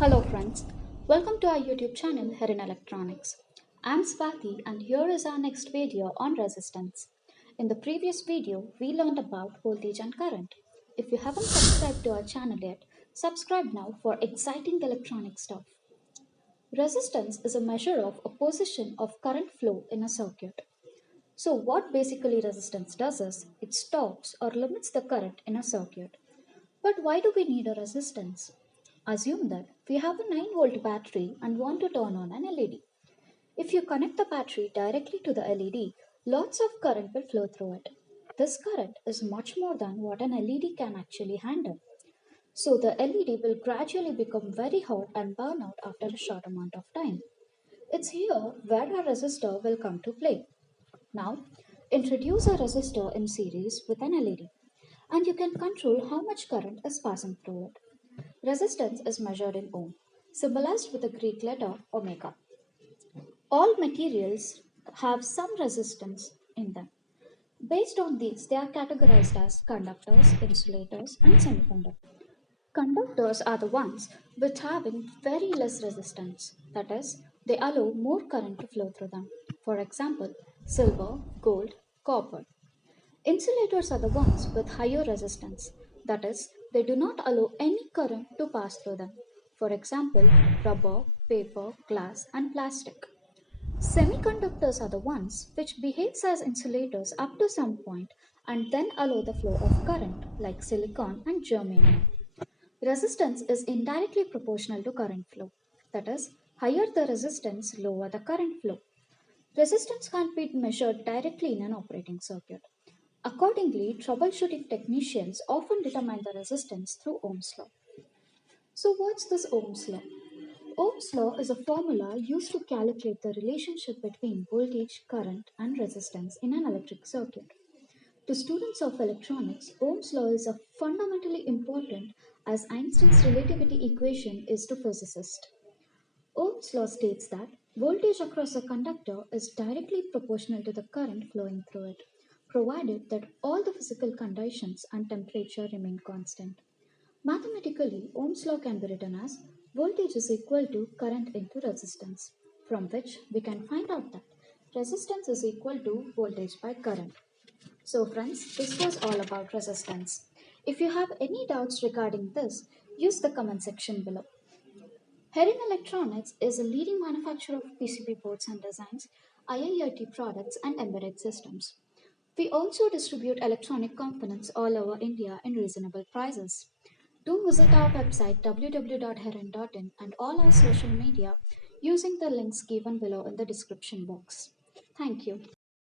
Hello friends, welcome to our YouTube channel Here in Electronics. I'm Swati and here is our next video on resistance. In the previous video, we learned about voltage and current. If you haven't subscribed to our channel yet, subscribe now for exciting electronic stuff. Resistance is a measure of opposition of current flow in a circuit. So what basically resistance does is, it stops or limits the current in a circuit. But why do we need a resistance? Assume that we have a 9-volt battery and want to turn on an LED. If you connect the battery directly to the LED, lots of current will flow through it. This current is much more than what an LED can actually handle. So the LED will gradually become very hot and burn out after a short amount of time. It's here where a resistor will come to play. Now, introduce a resistor in series with an LED, and you can control how much current is passing through it. Resistance is measured in ohm, symbolized with the Greek letter omega. All materials have some resistance in them. Based on these, they are categorized as conductors, insulators, and semiconductors. Conductors are the ones which having very less resistance. That is, they allow more current to flow through them. For example, silver, gold, copper. Insulators are the ones with higher resistance, that is, they do not allow any current to pass through them. For example, rubber, paper, glass, and plastic. Semiconductors are the ones which behaves as insulators up to some point and then allow the flow of current like silicon and germanium. Resistance is indirectly proportional to current flow. That is, higher the resistance, lower the current flow. Resistance can't be measured directly in an operating circuit. Accordingly, troubleshooting technicians often determine the resistance through Ohm's law. So, what's this Ohm's law? Ohm's law is a formula used to calculate the relationship between voltage, current, and resistance in an electric circuit. To students of electronics, Ohm's law is fundamentally important as Einstein's relativity equation is to physicists. Ohm's law states that voltage across a conductor is directly proportional to the current flowing through it, provided that all the physical conditions and temperature remain constant. Mathematically, Ohm's law can be written as voltage is equal to current into resistance, from which we can find out that resistance is equal to voltage by current. So friends, this was all about resistance. If you have any doubts regarding this, use the comment section below. Herin Electronics is a leading manufacturer of PCB boards and designs, IIoT products, and embedded systems. We also distribute electronic components all over India in reasonable prices. Do visit our website www.herin.in and all our social media using the links given below in the description box. Thank you.